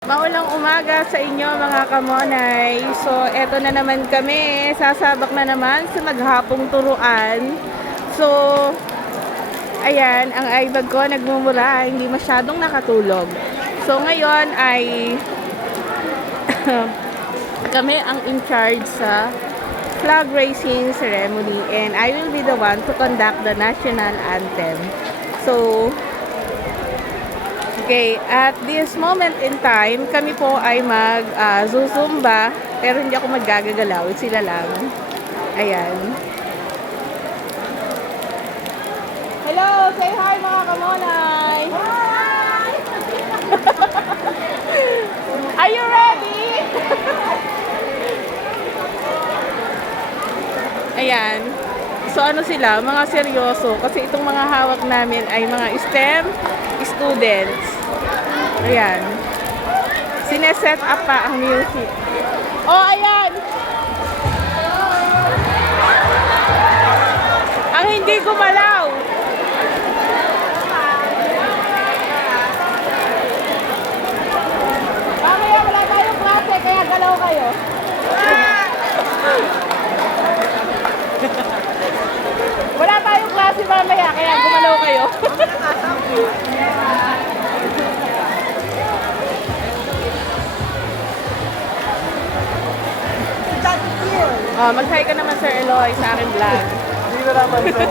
Maulang umaga sa inyo mga kamonay. So, eto na naman kami. Sasabak na naman sa maghapong turuan. So, ayan, ang ibag ko nagmumura, hindi masyadong nakatulog. So, ngayon ay kami ang in charge sa flag raising ceremony and I will be the one to conduct the national anthem. So, okay, at this moment in time, kami po ay mag-zumba, pero hindi ako maggagagalaw, sila lang. Ayan. Hello, say hi mga kamonay! Hi! Are you ready? Ayan. So ano sila, mga seryoso, kasi itong mga hawak namin ay mga STEM students. Ayan. Sineset up pa ang music. Oh, ayan! Ang hindi gumalaw. Mamaya wala tayong klase, kaya galaw kayo. Wala tayong klase mamaya, kaya gumalaw kayo. Mag-hi ka naman, Sir Eloy, sa aking vlog. Hindi na naman ito.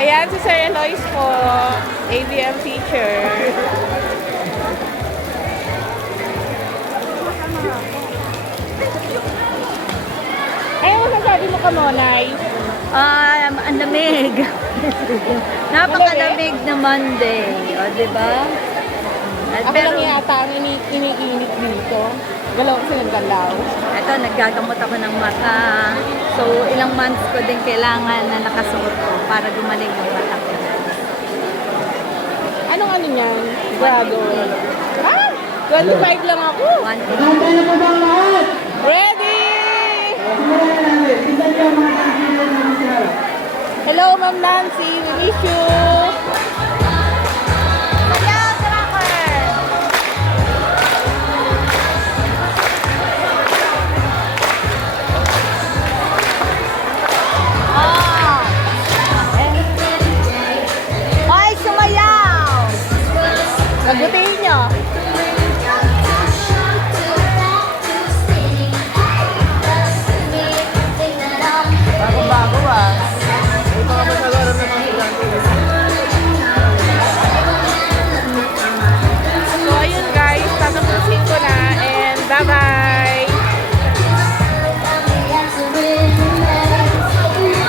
Ayan, si Sir Eloy po, ABM teacher. Ayun, masasabi mo ka, Monay? Ang lamig. Napakalamig na Monday. O, diba? At Ako lang yata ang iniinit dito. Galaw kasi ng galaw. Ito, naggagamot ako ng mata. So, ilang months ko din kailangan na nakasuot ko para gumaling ang mata ko. Anong ano niyan? Grado. Ah! 25 lang ako. Ready! Hello, Ma'am Nancy. We miss you.